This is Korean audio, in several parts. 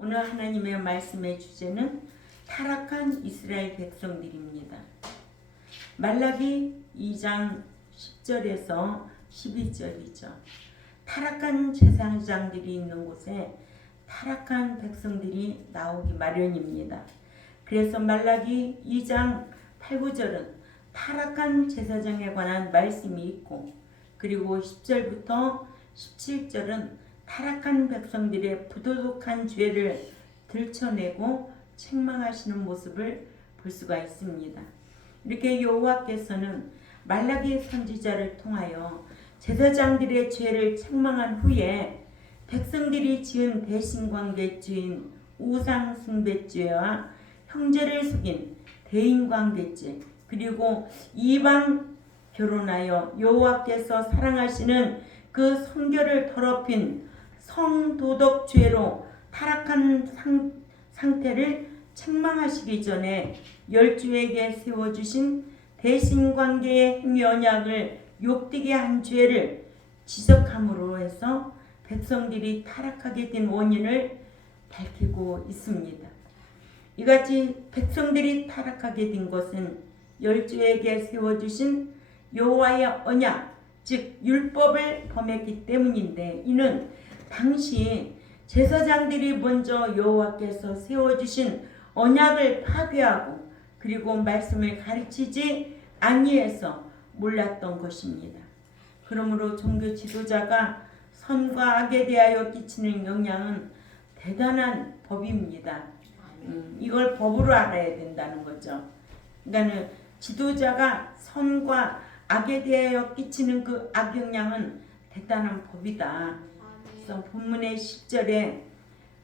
오늘 하나님의 말씀의 주제는 타락한 이스라엘 백성들입니다. 말라기 2장 10절에서 12절이죠. 타락한 제사장들이 있는 곳에 타락한 백성들이 나오기 마련입니다. 그래서 말라기 2장 8, 9절은 타락한 제사장에 관한 말씀이 있고, 그리고 10절부터 17절은 타락한 백성들의 부도덕한 죄를 들춰내고 책망하시는 모습을 볼 수가 있습니다. 이렇게 여호와께서는 말라기 선지자를 통하여 제사장들의 죄를 책망한 후에 백성들이 지은 대신관계죄인 우상숭배죄와 형제를 속인 대인관계죄, 그리고 이방 결혼하여 여호와께서 사랑하시는 그 성결을 더럽힌 성도덕죄로 타락한 상태를 책망하시기 전에 열주에게 세워주신 대신관계의 행위 언약을 욕되게 한 죄를 지적함으로 해서 백성들이 타락하게 된 원인을 밝히고 있습니다. 이같이 백성들이 타락하게 된 것은 열주에게 세워주신 여호와의 언약, 즉 율법을 범했기 때문인데, 이는 당시 제사장들이 먼저 여호와께서 세워주신 언약을 파괴하고 그리고 말씀을 가르치지 아니해서 몰랐던 것입니다. 그러므로 종교 지도자가 선과 악에 대하여 끼치는 영향은 대단한 법입니다. 이걸 법으로 알아야 된다는 거죠. 그러니까 지도자가 선과 악에 대하여 끼치는 그 악영향은 대단한 법이다. 그래서 본문의 10절에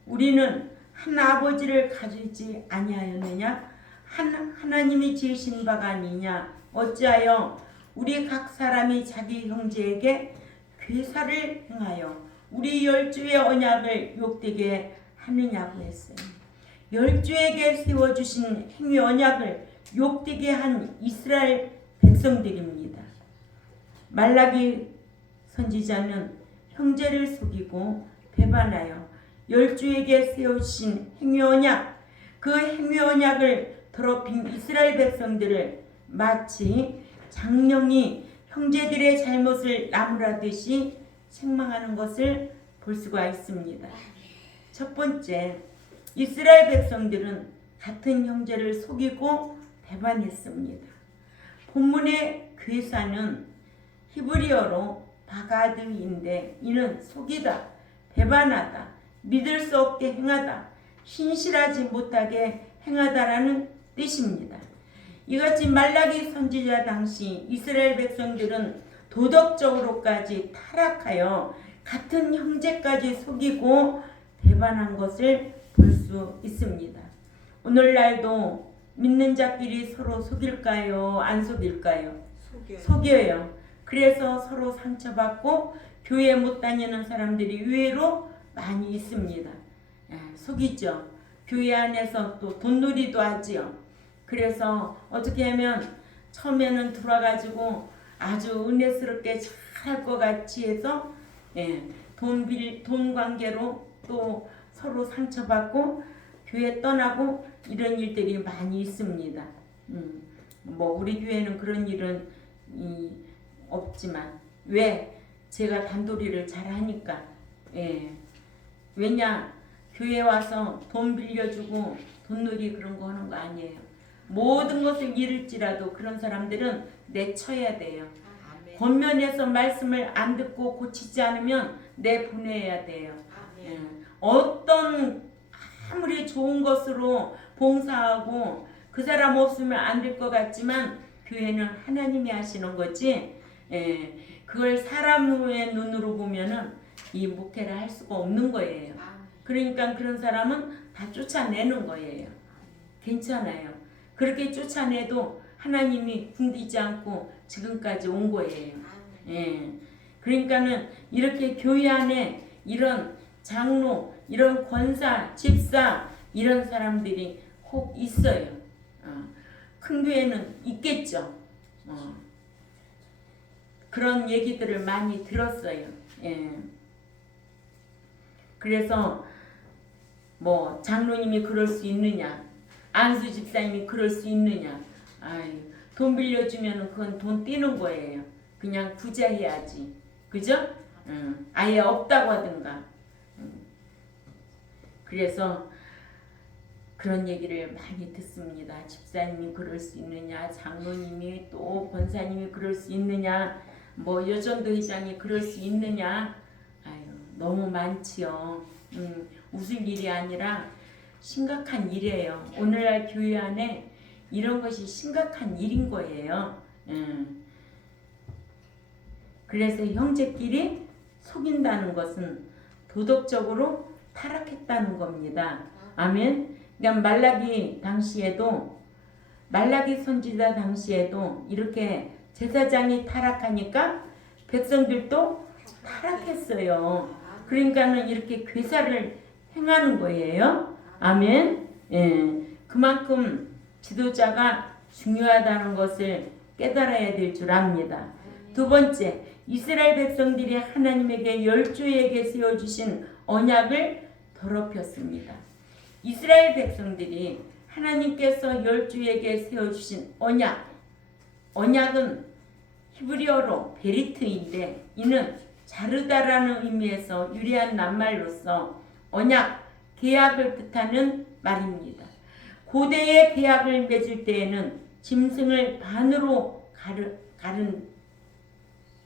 우리는 한 아버지를 가지지 아니하였느냐? 하나님이 지으신 바가 아니냐? 어찌하여 우리 각 사람이 자기 형제에게 괴사를 행하여 우리 열주의 언약을 욕되게 하느냐고 했어요. 열주에게 세워주신 행위 언약을 욕되게 한 이스라엘 백성들입니다. 말라기 선지자는 형제를 속이고 배반하여 열주에게 세우신 행위 언약, 그 행위 언약을 더럽힌 이스라엘 백성들을 마치 장령이 형제들의 잘못을 나무라듯이 책망하는 것을 볼 수가 있습니다. 첫 번째, 이스라엘 백성들은 같은 형제를 속이고 배반했습니다. 본문의 괴사는 히브리어로 바가드인데, 이는 속이다, 배반하다, 믿을 수 없게 행하다, 신실하지 못하게 행하다라는 뜻입니다. 이같이 말라기 선지자 당시 이스라엘 백성들은 도덕적으로까지 타락하여 같은 형제까지 속이고 배반한 것을 볼 수 있습니다. 오늘날도 믿는 자끼리 서로 속일까요? 안 속일까요? 속여요. 그래서 서로 상처받고 교회 못 다니는 사람들이 의외로 많이 있습니다. 속이죠. 교회 안에서 또 돈놀이도 하지요. 그래서 어떻게 하면 처음에는 들어와가지고 아주 은혜스럽게 잘할 것 같이 해서 돈 관계로 또 서로 상처받고 교회 떠나고 이런 일들이 많이 있습니다. 우리 교회는 그런 일은 없지만, 왜? 제가 단도리를 잘 하니까. 왜냐? 교회 와서 돈 빌려주고 돈놀이 그런 거 하는 거 아니에요. 모든 것을 잃을지라도 그런 사람들은 내쳐야 돼요. 권면에서 말씀을 안 듣고 고치지 않으면 내보내야 돼요. 어떤 아무리 좋은 것으로 봉사하고 그 사람 없으면 안 될 것 같지만 교회는 하나님이 하시는 거지, 그걸 사람의 눈으로 보면은 이 목회를 할 수가 없는 거예요. 그러니까 그런 사람은 다 쫓아내는 거예요. 괜찮아요. 그렇게 쫓아내도 하나님이 굶기지 않고 지금까지 온 거예요. 그러니까는 이렇게 교회 안에 이런 장로, 이런 권사, 집사 이런 사람들이 혹 있어요. 큰 교회는 있겠죠. 그런 얘기들을 많이 들었어요. 그래서 뭐 장로님이 그럴 수 있느냐, 안수 집사님이 그럴 수 있느냐. 아유, 돈 빌려주면 그건 돈 떼는 거예요. 그냥 부자해야지, 그죠? 아예 없다고 하든가. 그래서 그런 얘기를 많이 듣습니다. 집사님이 그럴 수 있느냐, 장로님이 또 권사님이 그럴 수 있느냐, 뭐 여전도 회장이 그럴 수 있느냐. 아유, 너무 많지요. 웃을 일이 아니라 심각한 일이에요. 오늘날 교회 안에 이런 것이 심각한 일인 거예요. 그래서 형제끼리 속인다는 것은 도덕적으로 타락했다는 겁니다. 아멘. 그러니까 말라기 선지자 당시에도 이렇게 제사장이 타락하니까 백성들도 타락했어요. 그러니까는 이렇게 괴사를 행하는 거예요. 아멘. 그만큼 지도자가 중요하다는 것을 깨달아야 될 줄 압니다. 두 번째, 이스라엘 백성들이 하나님에게 열조에게 세워주신 언약을 더럽혔습니다. 이스라엘 백성들이 하나님께서 열조에게 세워주신 언약은 히브리어로 베리트인데 이는 자르다라는 의미에서 유래한 낱말로서 언약, 계약을 뜻하는 말입니다. 고대의 계약을 맺을 때에는 짐승을 반으로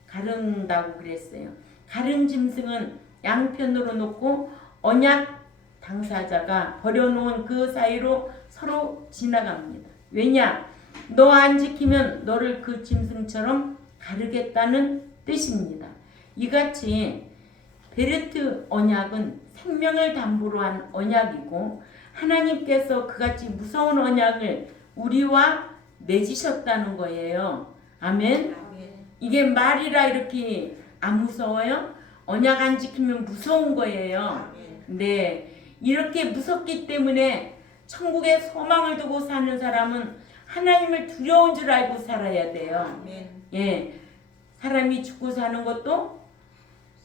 가른다고 그랬어요. 가른 짐승은 양편으로 놓고 언약 당사자가 버려놓은 그 사이로 서로 지나갑니다. 왜냐? 너 안 지키면 너를 그 짐승처럼 가르겠다는 뜻입니다. 이같이 베르트 언약은 생명을 담보로 한 언약이고 하나님께서 그같이 무서운 언약을 우리와 맺으셨다는 거예요. 아멘. 이게 말이라 이렇게 안 무서워요? 언약 안 지키면 무서운 거예요. 네. 이렇게 무섭기 때문에 천국에 소망을 두고 사는 사람은 하나님을 두려운 줄 알고 살아야 돼요. 예. 사람이 죽고 사는 것도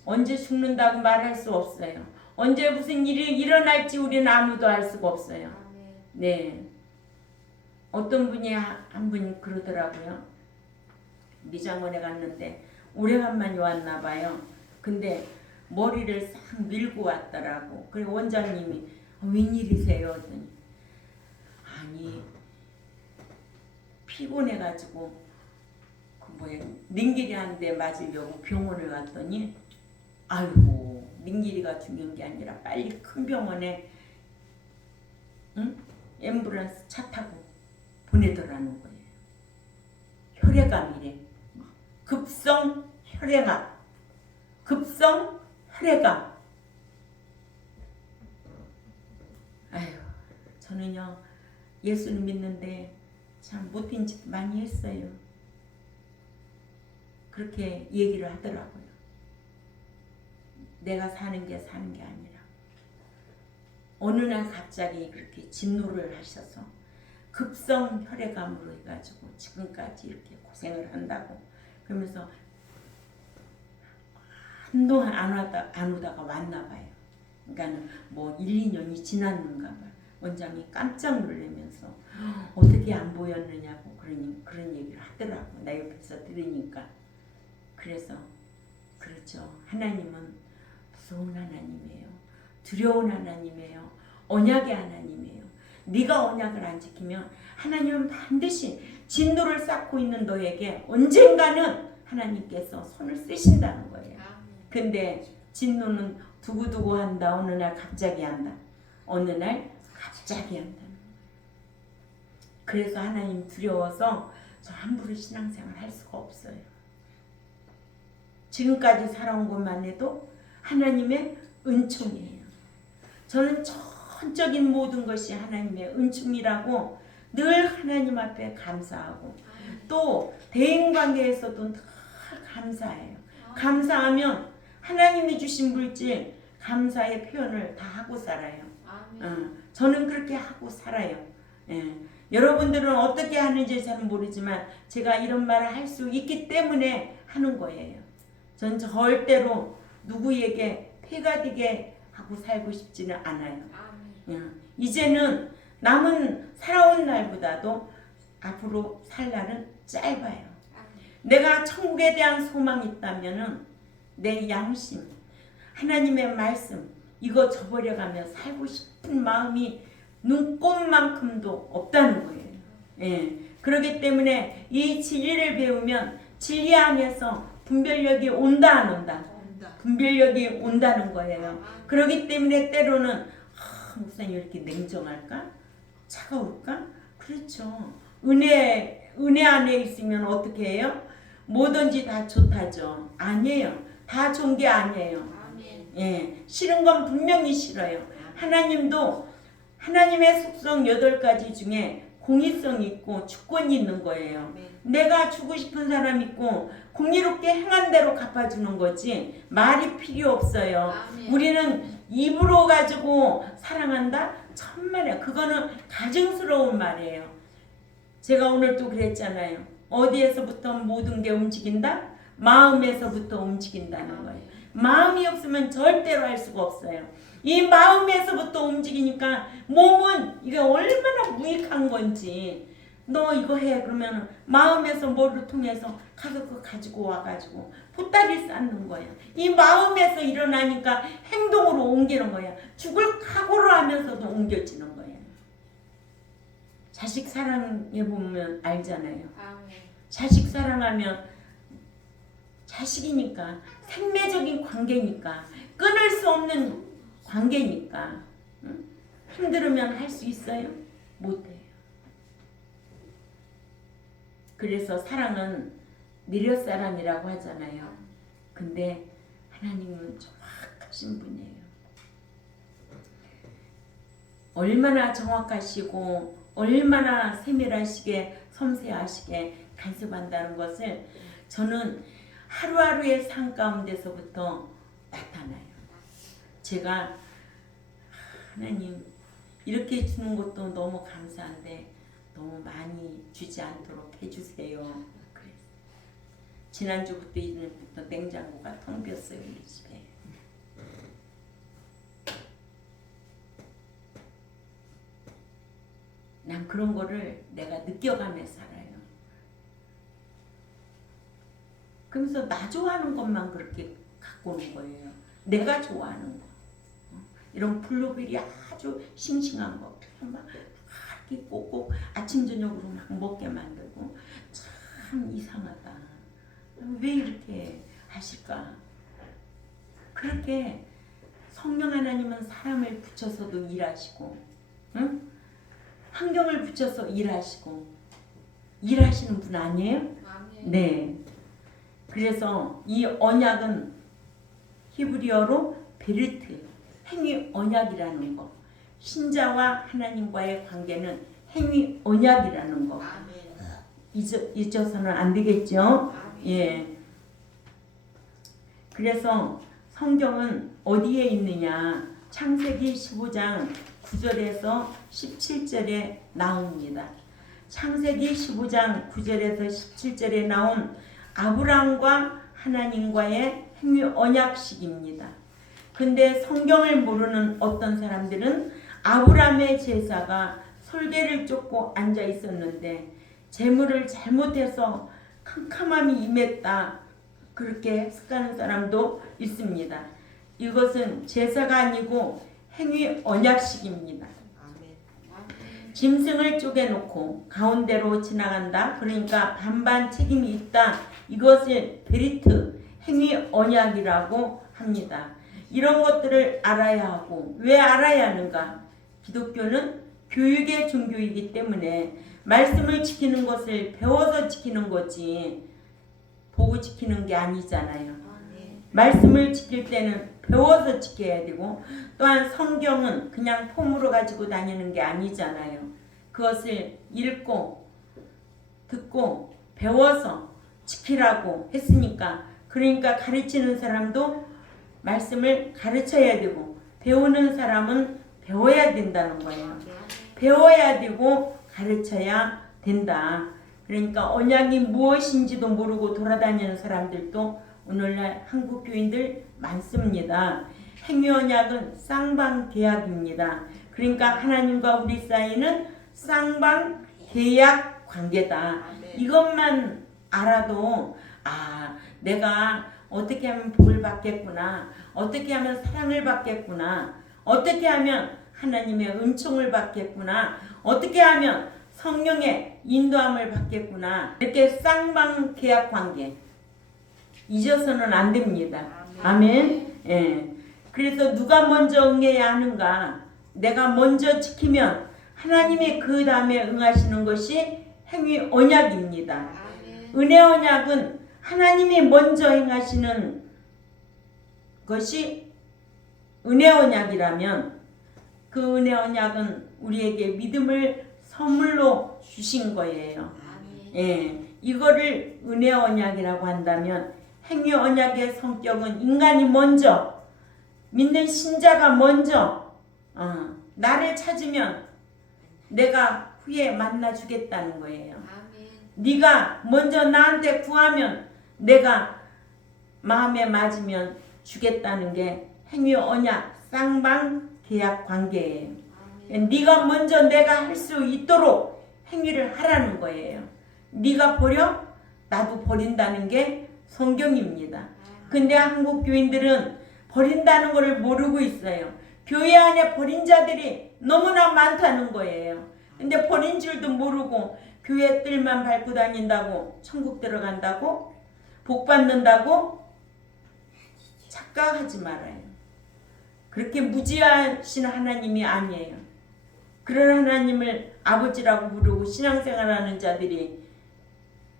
언제 죽는다고 말할 수 없어요. 언제 무슨 일이 일어날지 우리는 아무도 알 수가 없어요. 네. 어떤 분이 한 분이 그러더라고요. 미장원에 갔는데 오래간만에 왔나 봐요. 근데 머리를 싹 밀고 왔더라고. 그리고 원장님이 웬일이세요? 그랬더니 아니 피곤해가지고 링길이 한 대 맞으려고 병원을 갔더니 아이고 링길이가 중요한 게 아니라 빨리 큰 병원에 앰뷸런스 차 타고 보내더라는 거예요. 혈액암이래. 급성 혈액암. 아유, 저는요 예수를 믿는데 참 못된 짓 많이 했어요. 그렇게 얘기를 하더라고요. 내가 사는 게 아니라 어느 날 갑자기 그렇게 진노를 하셔서 급성 혈액암으로 해가지고 지금까지 이렇게 고생을 한다고 그러면서 한동안 안 오다가 왔나 봐요. 그러니까 뭐 1, 2년이 지났는가 봐. 원장이 깜짝 놀라면서 어떻게 안 보였느냐고 그런 얘기를 하더라고. 나 옆에서 들으니까. 그래서 그렇죠. 하나님은 무서운 하나님이에요. 두려운 하나님이에요. 언약의 하나님이에요. 네가 언약을 안 지키면 하나님은 반드시 진노를 쌓고 있는 너에게 언젠가는 하나님께서 손을 쓰신다는 거예요. 근데 진노는 두고두고 한다. 어느 날 갑자기 한다. 어느 날 갑자기 한다. 그래서 하나님 두려워서 저 함부로 신앙생활 할 수가 없어요. 지금까지 살아온 것만 해도 하나님의 은총이에요. 저는 전적인 모든 것이 하나님의 은총이라고 늘 하나님 앞에 감사하고 또 대인관계에서도 늘 감사해요. 감사하면 하나님이 주신 물질 감사의 표현을 다 하고 살아요. 저는 그렇게 하고 살아요. 여러분들은 어떻게 하는지 잘 모르지만 제가 이런 말을 할 수 있기 때문에 하는 거예요. 전 절대로 누구에게 폐가 되게 하고 살고 싶지는 않아요. 이제는 남은 살아온 날보다도 앞으로 살 날은 짧아요. 내가 천국에 대한 소망이 있다면은 내 양심, 하나님의 말씀 이거 저버려가며 살고 싶은 마음이 눈꼽만큼도 없다는 거예요. 예. 그렇기 때문에 이 진리를 배우면 진리 안에서 분별력이 온다 안 온다? 분별력이 온다는 거예요. 그렇기 때문에 때로는 목사님 이렇게 냉정할까? 차가울까? 그렇죠. 은혜 안에 있으면 어떻게 해요? 뭐든지 다 좋다죠. 아니에요. 다 좋은 게 아니에요. 예, 싫은 건 분명히 싫어요. 하나님도 하나님의 속성 8가지 중에 공의성이 있고 주권이 있는 거예요. 내가 주고 싶은 사람 있고 공의롭게 행한 대로 갚아주는 거지 말이 필요 없어요. 우리는 입으로 가지고 사랑한다? 천만에 그거는 가증스러운 말이에요. 제가 오늘 또 그랬잖아요. 어디에서부터 모든 게 움직인다? 마음에서부터 움직인다는 거예요. 마음이 없으면 절대로 할 수가 없어요. 이 마음에서부터 움직이니까 몸은 이게 얼마나 무익한 건지 너 이거 해 그러면 마음에서 뭐를 통해서 가서 그거 가지고 와가지고 보따리 쌓는 거야. 이 마음에서 일어나니까 행동으로 옮기는 거야. 죽을 각오를 하면서도 옮겨지는 거야. 자식 사랑해 보면 알잖아요. 자식 사랑하면 자식이니까 생매적인 관계니까 끊을 수 없는 관계니까 힘들으면 할 수 있어요? 못해요. 그래서 사랑은 느려사랑이라고 하잖아요. 근데 하나님은 정확하신 분이에요. 얼마나 정확하시고 얼마나 세밀하시게 섬세하시게 간섭한다는 것을 저는 하루하루의 삶 가운데서부터 나타나요. 제가 하나님 이렇게 주는 것도 너무 감사한데 너무 많이 주지 않도록 해주세요. 그래서 지난주부터 이전부터 냉장고가 텅 비었어요. 우리 집에. 난 그런 거를 내가 느껴가며 살아요. 그러면서 나 좋아하는 것만 그렇게 갖고 오는 거예요. 내가 좋아하는 거. 이런 블루베리 아주 싱싱한 거. 막 이렇게 꼭꼭 아침 저녁으로 막 먹게 만들고 참 이상하다. 왜 이렇게 하실까? 그렇게 성령 하나님은 사람을 붙여서도 일하시고 응? 환경을 붙여서 일하시고 일하시는 분 아니에요? 네. 그래서 이 언약은 히브리어로 베르트, 행위 언약이라는 거. 신자와 하나님과의 관계는 행위 언약이라는 거. 잊어서는 안 되겠죠? 예. 그래서 성경은 어디에 있느냐? 창세기 15장 9절에서 17절에 나옵니다. 창세기 15장 9절에서 17절에 나온 아브라함과 하나님과의 행위 언약식입니다. 근데 성경을 모르는 어떤 사람들은 아브라함의 제사가 설계를 쫓고 앉아 있었는데 재물을 잘못해서 캄캄함이 임했다. 그렇게 해석하는 사람도 있습니다. 이것은 제사가 아니고 행위 언약식입니다. 짐승을 쪼개놓고 가운데로 지나간다. 그러니까 반반 책임이 있다. 이것을 베리트, 행위 언약이라고 합니다. 이런 것들을 알아야 하고 왜 알아야 하는가? 기독교는 교육의 종교이기 때문에 말씀을 지키는 것을 배워서 지키는 거지 보고 지키는 게 아니잖아요. 말씀을 지킬 때는 배워서 지켜야 되고 또한 성경은 그냥 폼으로 가지고 다니는 게 아니잖아요. 그것을 읽고 듣고 배워서 지키라고 했으니까 그러니까 가르치는 사람도 말씀을 가르쳐야 되고 배우는 사람은 배워야 된다는 거예요. 배워야 되고 가르쳐야 된다. 그러니까 언약이 무엇인지도 모르고 돌아다니는 사람들도 오늘날 한국 교인들 많습니다. 행위 언약은 쌍방 계약입니다. 그러니까 하나님과 우리 사이는 쌍방 계약 관계다. 이것만 알아도 내가 어떻게 하면 복을 받겠구나. 어떻게 하면 사랑을 받겠구나. 어떻게 하면 하나님의 은총을 받겠구나. 어떻게 하면 성령의 인도함을 받겠구나. 이렇게 쌍방 계약 관계 잊어서는 안 됩니다. 아멘. 예. 그래서 누가 먼저 응해야 하는가? 내가 먼저 지키면 하나님의 그 다음에 응하시는 것이 행위 언약입니다. 은혜 언약은 하나님이 먼저 행하시는 것이 은혜 언약이라면 그 은혜 언약은 우리에게 믿음을 선물로 주신 거예요. 예, 이거를 은혜 언약이라고 한다면 행위 언약의 성격은 인간이 먼저 믿는 신자가 먼저 나를 찾으면 내가 후에 만나주겠다는 거예요. 네가 먼저 나한테 구하면 내가 마음에 맞으면 주겠다는 게 행위 언약 쌍방 계약 관계예요. 네가 먼저 내가 할 수 있도록 행위를 하라는 거예요. 네가 버려? 나도 버린다는 게 성경입니다. 근데 한국 교인들은 버린다는 것을 모르고 있어요. 교회 안에 버린 자들이 너무나 많다는 거예요. 근데 버린 줄도 모르고 교회 뜰만 밟고 다닌다고 천국 들어간다고? 복 받는다고? 착각하지 말아요. 그렇게 무지하신 하나님이 아니에요. 그런 하나님을 아버지라고 부르고 신앙생활하는 자들이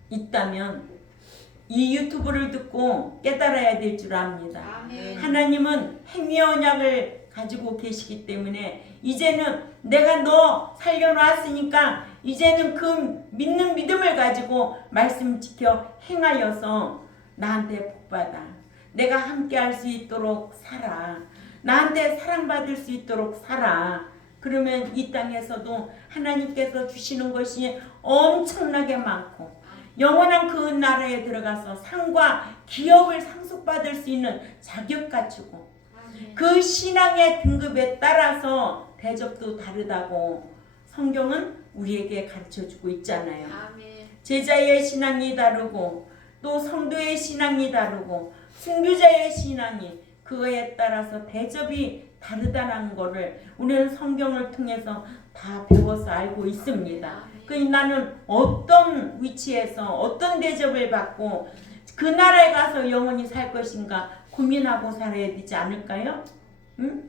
있다면 이 유튜브를 듣고 깨달아야 될 줄 압니다. 하나님은 행위 언약을 가지고 계시기 때문에 이제는 내가 너 살려놨으니까 이제는 그 믿는 믿음을 가지고 말씀 지켜 행하여서 나한테 복받아. 내가 함께 할 수 있도록 살아. 나한테 사랑받을 수 있도록 살아. 그러면 이 땅에서도 하나님께서 주시는 것이 엄청나게 많고 영원한 그 나라에 들어가서 상과 기업을 상속받을 수 있는 자격 갖추고 그 신앙의 등급에 따라서 대접도 다르다고 성경은 우리에게 가르쳐주고 있잖아요. 제자의 신앙이 다르고 또 성도의 신앙이 다르고 순교자의 신앙이 그거에 따라서 대접이 다르다는 것을 우리는 성경을 통해서 다 배워서 알고 있습니다. 나는 어떤 위치에서 어떤 대접을 받고 그 나라에 가서 영원히 살 것인가 고민하고 살아야 되지 않을까요? 응?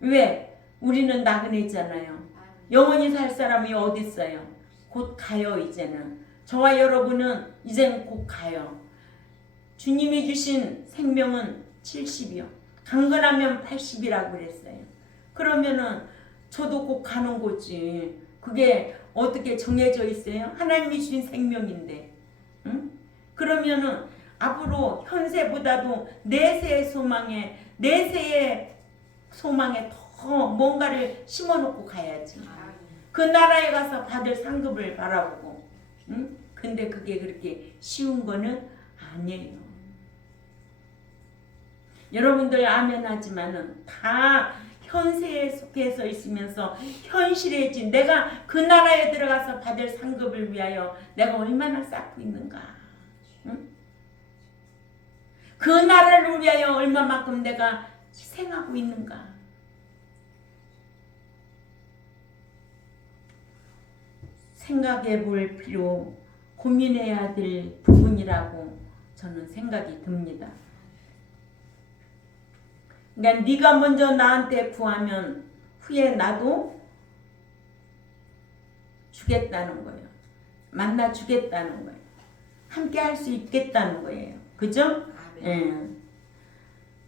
왜? 우리는 나그네잖아요. 영원히 살 사람이 어디 있어요? 곧 가요. 이제는 저와 여러분은 이제는 곧 가요. 주님이 주신 생명은 70이요. 강건하면 80이라고 그랬어요. 그러면은 저도 곧 가는 거지. 그게 어떻게 정해져 있어요? 하나님이 주신 생명인데. 응? 그러면은 앞으로 현세보다도 내세의 소망에 더 뭔가를 심어놓고 가야지. 그 나라에 가서 받을 상급을 바라보고. 응? 근데 그게 그렇게 쉬운 거는 아니에요. 여러분들 아멘 하지만은 다 현세에 속해서 있으면서 현실해진 내가 그 나라에 들어가서 받을 상급을 위하여 내가 얼마나 쌓고 있는가. 응? 그 나라를 위하여 얼마만큼 내가 희생하고 있는가. 생각해 볼 필요, 고민해야 될 부분이라고 저는 생각이 듭니다. 그러니까 네가 먼저 나한테 구하면 후에 나도 주겠다는 거예요. 만나 주겠다는 거예요. 함께 할 수 있겠다는 거예요. 그죠? 예.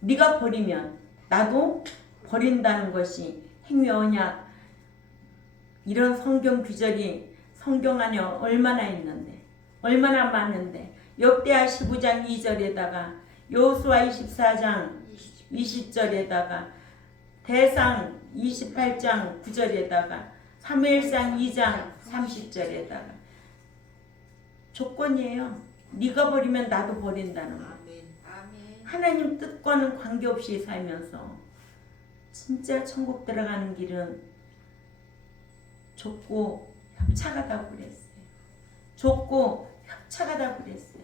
네가 버리면 나도 버린다는 것이 행위 언약. 이런 성경 규절이 성경 안에 얼마나 있는데 얼마나 많은데 역대하 15장 2절에다가 여호수아 24장 20절에다가 대상 28장 9절에다가 사무엘상 2장 30절에다가 조건이에요. 네가 버리면 나도 버린다는 거. 하나님 뜻과는 관계없이 살면서 진짜 천국 들어가는 길은 좁고 협착하다고 그랬어요. 좁고 협착하다고 그랬어요.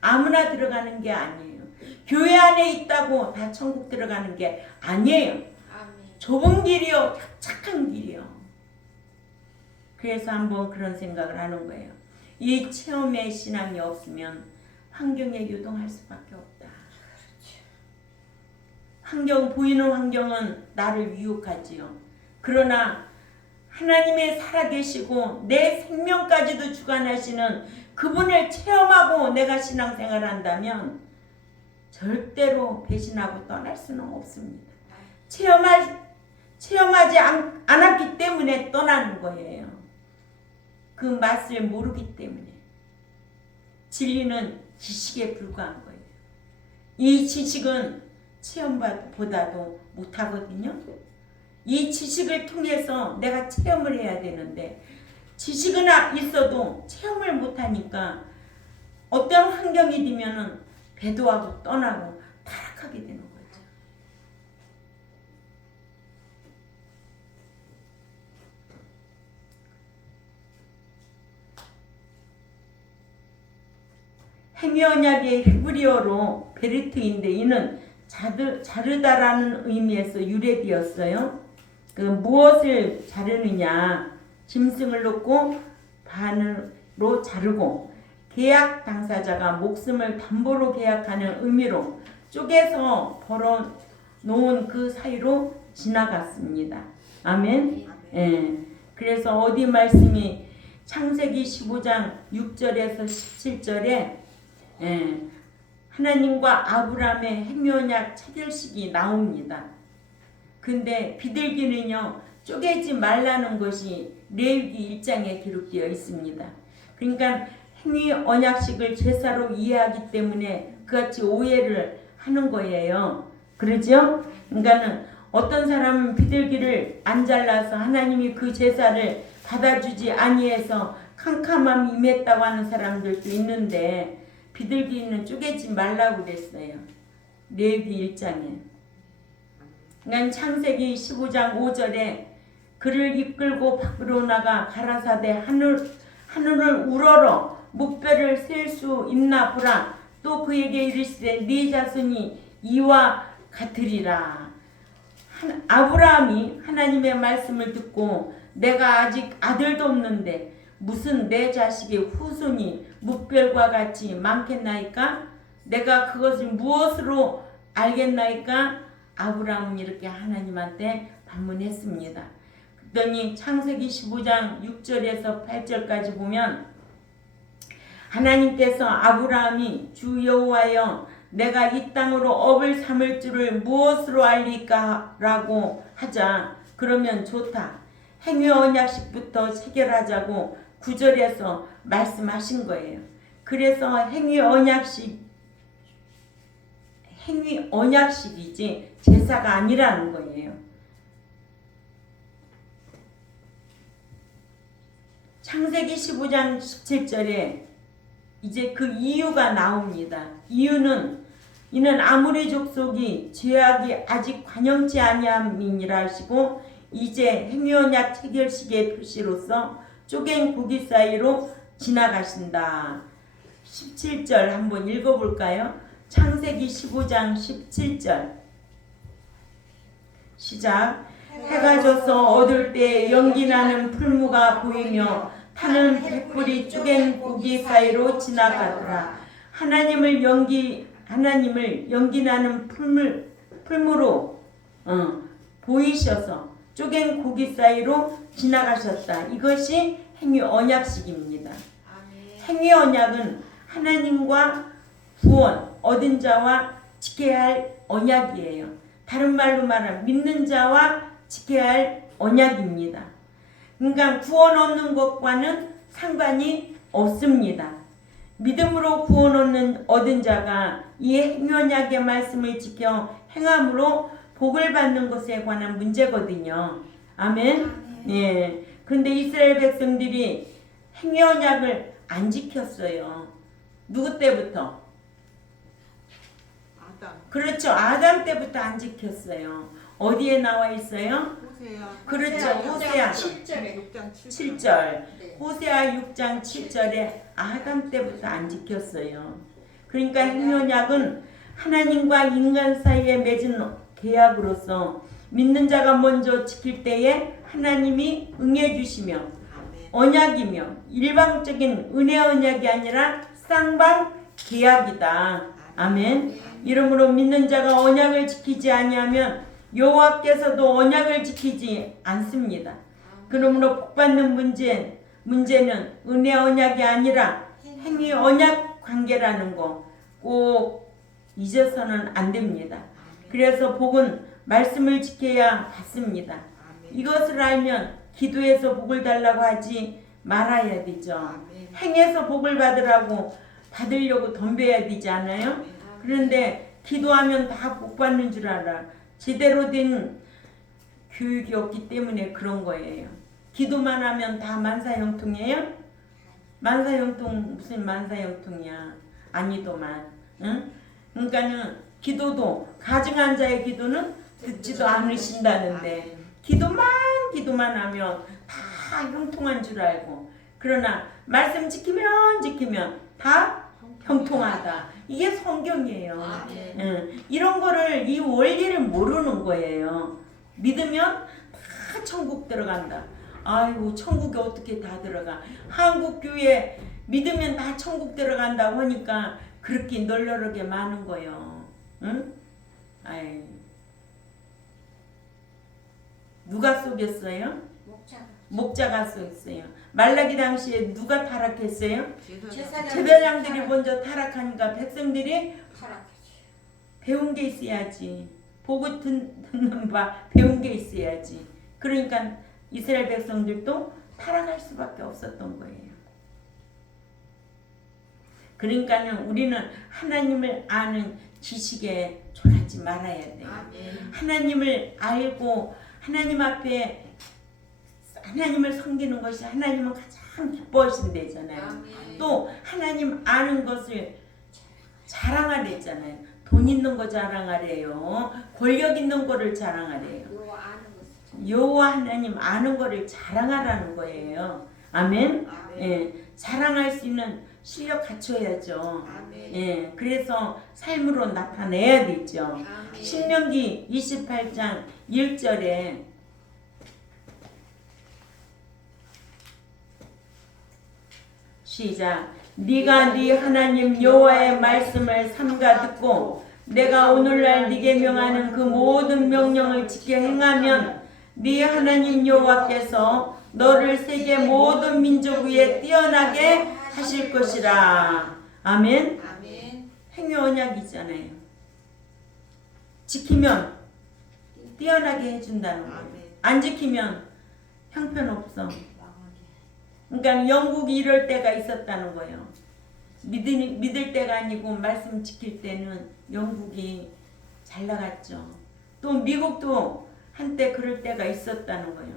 아무나 들어가는 게 아니에요. 교회 안에 있다고 다 천국 들어가는 게 아니에요. 아멘. 좁은 길이요, 협착한 길이요. 그래서 한번 그런 생각을 하는 거예요. 이 체험의 신앙이 없으면 환경에 유동할 수밖에 없다. 보이는 환경은 나를 유혹하지요. 그러나 하나님의 살아계시고 내 생명까지도 주관하시는 그분을 체험하고 내가 신앙생활을 한다면 절대로 배신하고 떠날 수는 없습니다. 체험하지 않았기 때문에 떠나는 거예요. 그 맛을 모르기 때문에. 진리는 지식에 불과한 거예요. 이 지식은 체험보다도 못하거든요. 이 지식을 통해서 내가 체험을 해야 되는데 지식은 있어도 체험을 못하니까 어떤 환경이 되면은 배도하고 떠나고 타락하게 되는 거죠. 행위언약의 히브리어로 베르트인데 이는 자르다라는 의미에서 유래되었어요. 그 무엇을 자르느냐, 짐승을 놓고 반으로 자르고 계약 당사자가 목숨을 담보로 계약하는 의미로 쪼개서 벌어 놓은 그 사이로 지나갔습니다. 아멘. 예. 그래서 어디 말씀이 창세기 15장 6절에서 17절에 하나님과 아브라함의 행위언약 체결식이 나옵니다. 근데 비둘기는요 쪼개지 말라는 것이 레위기 1장에 기록되어 있습니다. 그러니까 행위언약식을 제사로 이해하기 때문에 그같이 오해를 하는 거예요. 그러죠? 그러니까는 어떤 사람은 비둘기를 안 잘라서 하나님이 그 제사를 받아주지 아니해서 캄캄함이 임했다고 하는 사람들도 있는데 비둘기는 쪼개지 말라고 그랬어요. 레위기 1장에. 그러니까 창세기 15장 5절에 그를 이끌고 밖으로 나가 가라사대 하늘을 우러러 목별을 셀 수 있나 보라. 또 그에게 이르시되 네 자손이 이와 같으리라. 아브라함이 하나님의 말씀을 듣고 내가 아직 아들도 없는데 무슨 내 자식의 후손이 묵별과 같이 많겠나이까? 내가 그것을 무엇으로 알겠나이까? 아브라함은 이렇게 하나님한테 반문했습니다. 그랬더니 창세기 15장 6절에서 8절까지 보면 하나님께서 아브라함이 주 여호와여 내가 이 땅으로 업을 삼을 줄을 무엇으로 알리까? 라고 하자. 그러면 좋다. 행위언약식부터 체결하자고 9절에서 말씀하신 거예요. 그래서 행위언약식이지 제사가 아니라는 거예요. 창세기 15장 17절에 이제 그 이유가 나옵니다. 이는 아모리 족속이 죄악이 아직 관영치 아니함이니라 하시고 이제 행위언약 체결식의 표시로서 쪼갠 고기 사이로 지나가신다. 17절 한번 읽어볼까요? 창세기 15장 17절 시작. 해가 져서 어두울 때 연기나는 풀무가 보이며 타는 횃불이 쪼갠 고기 사이로 지나가더라. 하나님을 연기나는 풀무로 보이셔서 쪼갠 고기 사이로 지나가셨다. 이것이 행위언약식입니다. 행위언약은 하나님과 구원 얻은 자와 지켜야 할 언약이에요. 다른 말로 말하면 믿는 자와 지켜야 할 언약입니다. 그러니까 구원 얻는 것과는 상관이 없습니다. 믿음으로 구원 얻은 자가 이 행위언약의 말씀을 지켜 행함으로 복을 받는 것에 관한 문제거든요. 아멘. 예. 근데 이스라엘 백성들이 행위언약을 안 지켰어요. 누구 때부터? 아담. 그렇죠. 아담 때부터 안 지켰어요. 어디에 나와 있어요? 그렇죠. 호세아 7절에 6장 7절. 7절. 네. 호세아 6장 7절에 아담 때부터 안 지켰어요. 그러니까 행위언약은 하나님과 인간 사이에 맺은 계약으로서 믿는 자가 먼저 지킬 때에 하나님이 응해 주시며 아멘. 언약이며 일방적인 은혜 언약이 아니라 쌍방 계약이다. 아멘. 이러므로 믿는 자가 언약을 지키지 아니하면 여호와께서도 언약을 지키지 않습니다. 그러므로 복받는 문제는 은혜 언약이 아니라 행위 언약 관계라는 거 꼭 잊어서는 안 됩니다. 그래서 복은 말씀을 지켜야 받습니다. 이것을 알면 기도해서 복을 달라고 하지 말아야 되죠. 행해서 복을 받으려고 덤벼야 되지 않아요? 그런데 기도하면 다 복 받는 줄 알아. 제대로 된 교육이 없기 때문에 그런 거예요. 기도만 하면 다 만사형통이에요? 만사형통 무슨 만사형통이야? 아니도만. 응? 그러니까는 기도도 가증한 자의 기도는 듣지도 않으신다는데 기도만 하면 다 형통한 줄 알고 그러나 말씀 지키면 다 형통하다. 이게 성경이에요. 이런 거를 이 원리를 모르는 거예요. 믿으면 다 천국 들어간다. 아이고 천국에 어떻게 다 들어가. 한국 교회 믿으면 다 천국 들어간다고 하니까 그렇게 널널하게 많은 거예요. 응? 아이. 누가 속였어요? 목자가 속였어요. 말라기 당시에 누가 타락했어요? 제사장들이 먼저 타락하니까 백성들이 배운 게 있어야지. 보고 듣는 바 배운 게 있어야지. 그러니까 이스라엘 백성들도 타락할 수밖에 없었던 거예요. 그러니까는 우리는 하나님을 아는 지식에 졸하지 말아야 돼요. 하나님을 알고 하나님 앞에 하나님을 섬기는 것이 하나님은 가장 기뻐하신대잖아요. 또 하나님 아는 것을 자랑하랬잖아요. 돈 있는 거 자랑하래요. 권력 있는 거를 자랑하래요. 여호와 하나님 아는 거를 자랑하라는 거예요. 아멘. 예, 자랑할 수 있는 실력 갖춰야죠. 예, 그래서 삶으로 나타내야 되죠. 신명기 28장 1절에 시작. 네가 네 하나님 여호와의 말씀을 삼가 듣고 내가 오늘날 네게 명하는 그 모든 명령을 지켜 행하면 네 하나님 여호와께서 너를 세계 모든 민족 위에 뛰어나게 하실 것이라. 아멘. 행위 언약이잖아요. 지키면 뛰어나게 해준다는 거예요. 안 지키면 형편없어. 그러니까 영국이 이럴 때가 있었다는 거예요. 믿을 때가 아니고 말씀 지킬 때는 영국이 잘 나갔죠. 또 미국도 한때 그럴 때가 있었다는 거예요.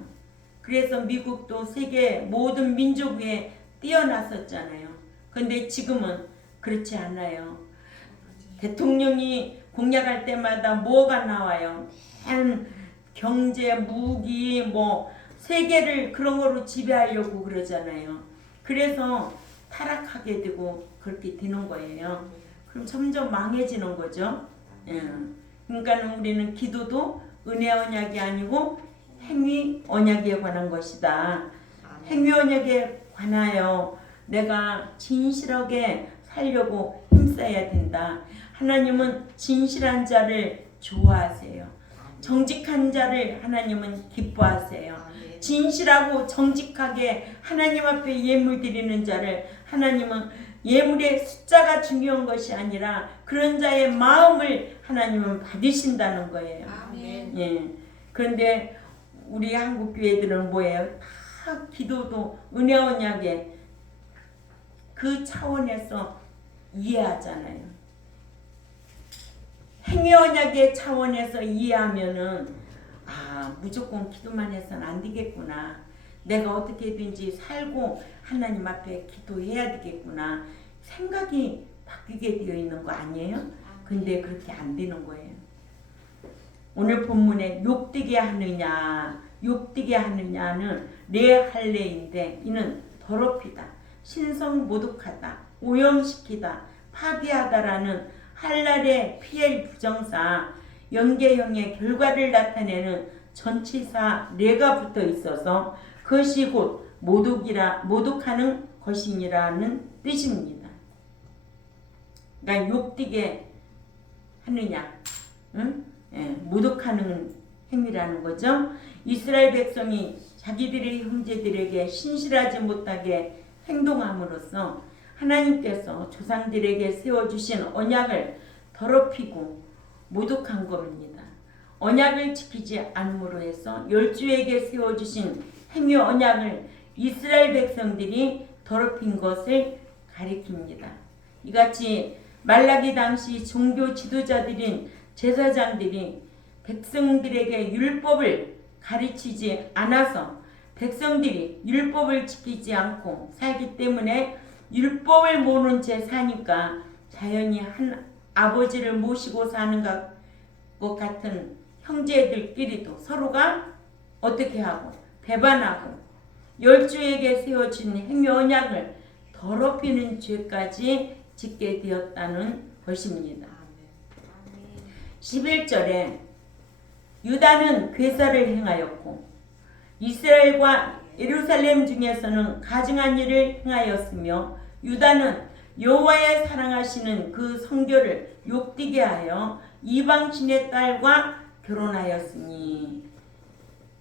그래서 미국도 세계 모든 민족 위에 뛰어났었잖아요. 근데 지금은 그렇지 않아요. 대통령이 공약할 때마다 뭐가 나와요? 경제, 무기, 세계를 그런 거로 지배하려고 그러잖아요. 그래서 타락하게 되고 그렇게 되는 거예요. 그럼 점점 망해지는 거죠. 예. 그러니까 우리는 기도도 은혜 언약이 아니고 행위 언약에 관한 것이다. 행위 언약에 관하여 내가 진실하게 살려고 힘써야 된다. 하나님은 진실한 자를 좋아하세요. 정직한 자를 하나님은 기뻐하세요. 진실하고 정직하게 하나님 앞에 예물 드리는 자를 하나님은 예물의 숫자가 중요한 것이 아니라 그런 자의 마음을 하나님은 받으신다는 거예요. 예. 그런데 우리 한국 교회들은 뭐예요? 다 기도도 은혜 언약에 그 차원에서 이해하잖아요. 행위 언약의 차원에서 이해하면은 무조건 기도만 해서는 안 되겠구나. 내가 어떻게든지 살고 하나님 앞에 기도해야 되겠구나. 생각이 바뀌게 되어 있는 거 아니에요? 근데 그렇게 안 되는 거예요. 오늘 본문에 욕되게 하느냐 욕되게 하느냐는 레할레인데 이는 더럽히다, 신성 모독하다, 오염시키다, 파괴하다라는 할랄의 피엘 부정사 연계형의 결과를 나타내는 전치사 레가 붙어 있어서 그것이 곧 모독하는 것이니라는 뜻입니다. 그러니까 욕되게 하느냐, 응? 예, 모독하는 행위라는 거죠. 이스라엘 백성이 자기들의 형제들에게 신실하지 못하게 행동함으로써 하나님께서 조상들에게 세워주신 언약을 더럽히고 모독한 겁니다. 언약을 지키지 않음으로 해서 열주에게 세워주신 행위 언약을 이스라엘 백성들이 더럽힌 것을 가리킵니다. 이같이 말라기 당시 종교 지도자들인 제사장들이 백성들에게 율법을 가르치지 않아서 백성들이 율법을 지키지 않고 살기 때문에 율법을 모르는 채 사니까 자연히 한 아버지를 모시고 사는 것 같은 형제들끼리도 서로가 어떻게 하고 배반하고 열주에게 세워진 행위 언약을 더럽히는 죄까지 짓게 되었다는 것입니다. 11절에 유다는 괴사를 행하였고 이스라엘과 예루살렘 중에서는 가증한 일을 행하였으며 유다는 여호와의 사랑하시는 그 성교를 욕되게 하여 이방신의 딸과 결혼하였으니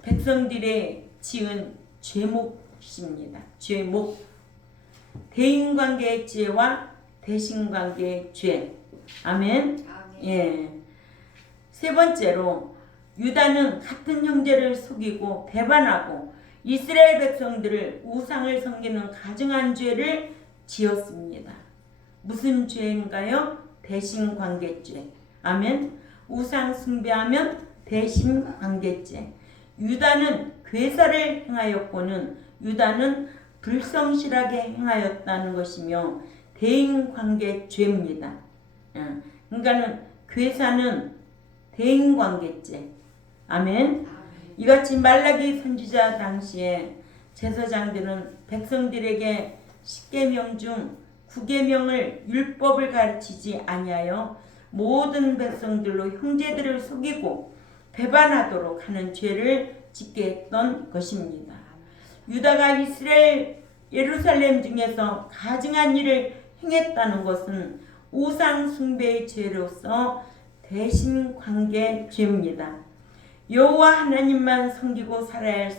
백성들의 지은 죄목입니다. 죄목. 대인관계의 죄와 대신관계의 죄. 아멘. 예. 세 번째로 유다는 같은 형제를 속이고 배반하고 이스라엘 백성들을 우상을 섬기는 가증한 죄를 지었습니다. 무슨 죄인가요? 대신관계죄. 아멘. 우상 숭배하면 대신관계죄. 유다는 괴사를 행하였고는 유다는 불성실하게 행하였다는 것이며 대인관계죄입니다. 그러니까는 괴사는 대인관계죄. 아멘. 이같이 말라기 선지자 당시에 제사장들은 백성들에게 10계명 중 9계명을 율법을 가르치지 아니하여 모든 백성들로 형제들을 속이고 배반하도록 하는 죄를 짓게 했던 것입니다. 유다가 이스라엘 예루살렘 중에서 가증한 일을 행했다는 것은 우상 숭배의 죄로서 대신관계 죄입니다. 여호와 하나님만 섬기고 살아야 할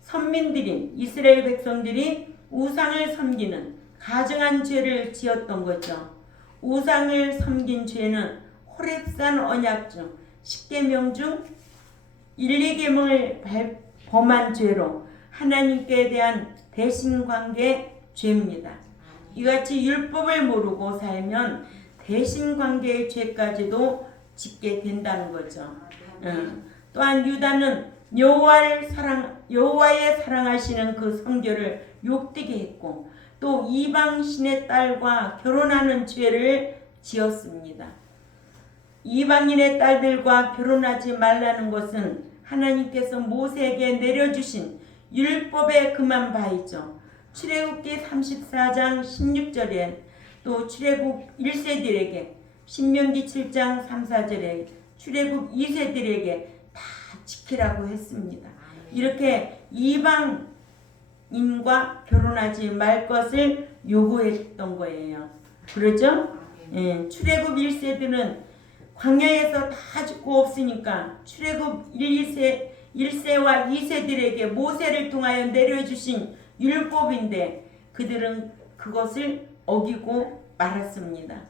선민들인 이스라엘 백성들이 우상을 섬기는 가증한 죄를 지었던 거죠. 우상을 섬긴 죄는 호렙산 언약 중 10계명 중 1, 2계명을 범한 죄로 하나님께 대한 대신관계 죄입니다. 이같이 율법을 모르고 살면 대신관계의 죄까지도 짓게 된다는 거죠. 또한 유다는 여호와의 사랑하시는 그 성교를 욕되게 했고 또 이방신의 딸과 결혼하는 죄를 지었습니다. 이방인의 딸들과 결혼하지 말라는 것은 하나님께서 모세에게 내려주신 율법에 금한 바이죠. 출애굽기 34장 16절에 또 출애굽 1세들에게 신명기 7장 3, 4절에 출애굽 2세들에게 다 지키라고 했습니다. 이렇게 이방인과 결혼하지 말 것을 요구했던 거예요. 그렇죠? 예, 출애굽 1세들은 광야에서 다 죽고 없으니까 출애굽 1세와 2세들에게 모세를 통하여 내려주신 율법인데 그들은 그것을 어기고 말았습니다.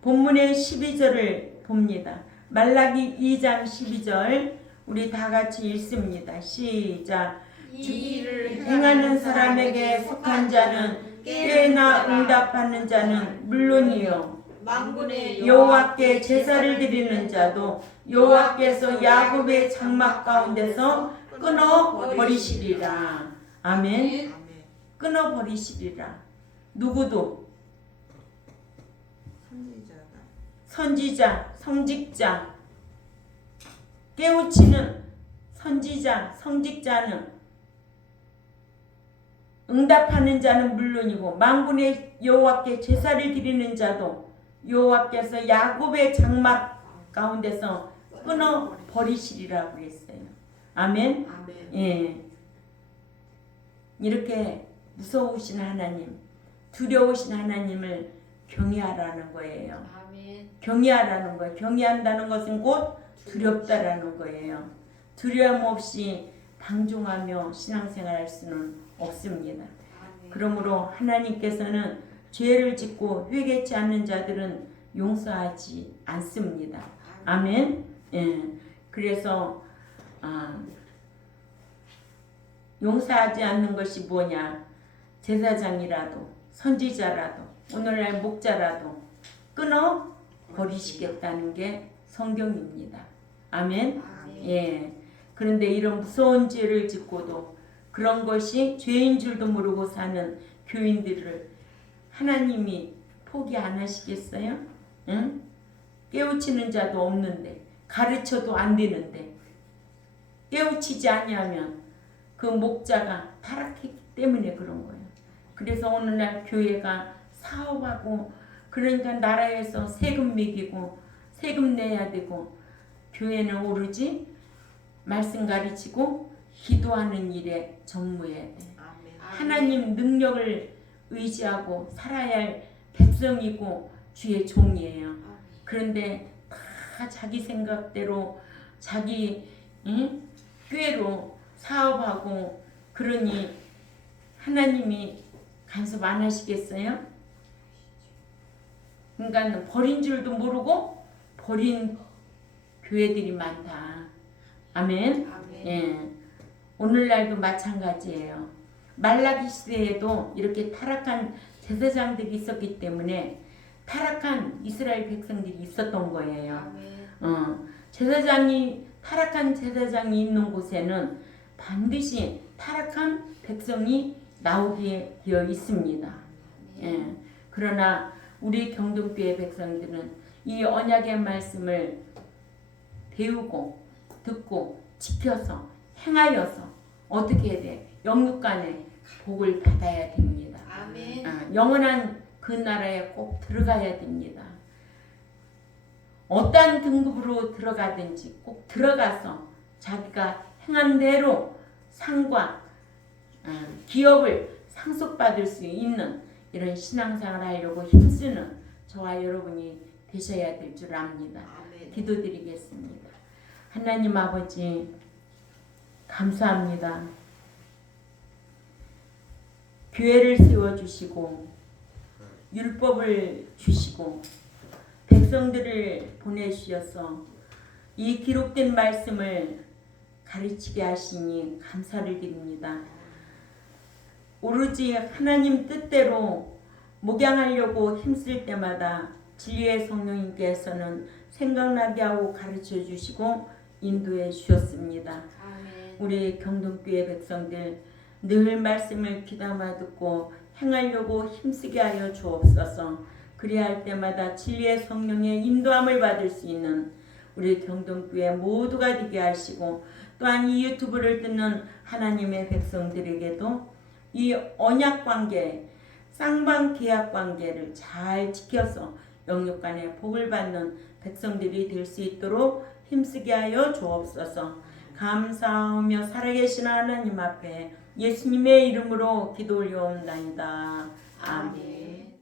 본문의 12절을 봅니다. 말라기 2장 12절 우리 다 같이 읽습니다. 시작. 이 일을 행하는 사람에게 속한 자는 꽤나 응답하는 자는 물론이요 만군의 여호와께 제사를 드리는 자도 여호와께서 야곱의 장막 가운데서 끊어 버리시리라. 아멘. 끊어 버리시리라. 누구도 선지자, 성직자, 깨우치는 선지자, 성직자는 응답하는 자는 물론이고 만군의 여호와께 제사를 드리는 자도 여호와께서 야곱의 장막 가운데서 끊어 버리시리라고 했어요. 아멘. 아멘. 예. 이렇게 무서우신 하나님, 두려우신 하나님을 경외하라는 거예요. 아멘. 경외하라는 거예요. 경외한다는 것은 곧 두렵다라는 거예요. 두려움 없이 방종하며 신앙생활할 수는 없습니다. 아멘. 그러므로 하나님께서는 죄를 짓고 회개치 않는 자들은 용서하지 않습니다. 아멘. 예. 그래서 용서하지 않는 것이 뭐냐? 제사장이라도 선지자라도 오늘날 목자라도 끊어 버리시겠다는 게 성경입니다. 아멘. 아멘. 예. 그런데 이런 무서운 죄를 짓고도 그런 것이 죄인 줄도 모르고 사는 교인들을 하나님이 포기 안 하시겠어요? 응? 깨우치는 자도 없는데 가르쳐도 안 되는데 깨우치지 아니하면 그 목자가 타락했기 때문에 그런 거예요. 그래서 오늘날 교회가 사업하고 그러니까 나라에서 세금 매기고 세금 내야 되고 교회는 오로지 말씀 가르치고 기도하는 일에 전무해야 돼. 아멘. 하나님 능력을 의지하고 살아야 할 백성이고 주의 종이에요. 그런데 다 자기 생각대로 자기 꾀로 사업하고 그러니 하나님이 간섭 안 하시겠어요? 그러니까 버린 줄도 모르고 버린 교회들이 많다. 아멘. 아멘. 예. 오늘날도 마찬가지예요. 말라기 시대에도 이렇게 타락한 제사장들이 있었기 때문에 타락한 이스라엘 백성들이 있었던 거예요. 아멘. 타락한 제사장이 있는 곳에는 반드시 타락한 백성이 나오게 되어 있습니다. 예. 그러나 우리 경동교회 백성들은 이 언약의 말씀을 배우고 듣고 지켜서 행하여서 어떻게 해야 돼? 영육간에 복을 받아야 됩니다. 아멘. 영원한 그 나라에 꼭 들어가야 됩니다. 어떠한 등급으로 들어가든지 꼭 들어가서 자기가 행한 대로 상과 기업을 상속받을 수 있는 이런 신앙생활을 하려고 힘쓰는 저와 여러분이 되셔야 될 줄 압니다. 아멘. 기도드리겠습니다. 하나님 아버지 감사합니다. 교회를 세워주시고 율법을 주시고 백성들을 보내주셔서 이 기록된 말씀을 가르치게 하시니 감사를 드립니다. 오로지 하나님 뜻대로 목양하려고 힘쓸 때마다 진리의 성령님께서는 생각나게 하고 가르쳐 주시고 인도해 주셨습니다. 아멘. 우리 경동교회 백성들 늘 말씀을 귀담아 듣고 행하려고 힘쓰게 하여 주옵소서. 그리할 때마다 진리의 성령의 인도함을 받을 수 있는 우리 경동교회 모두가 되게 하시고 또한 이 유튜브를 듣는 하나님의 백성들에게도 이 언약관계, 쌍방계약관계를 잘 지켜서 영육간에 복을 받는 백성들이 될 수 있도록 힘쓰게 하여 주옵소서. 감사하며 살아계신 하나님 앞에 예수님의 이름으로 기도 올려옵나이다. 아멘.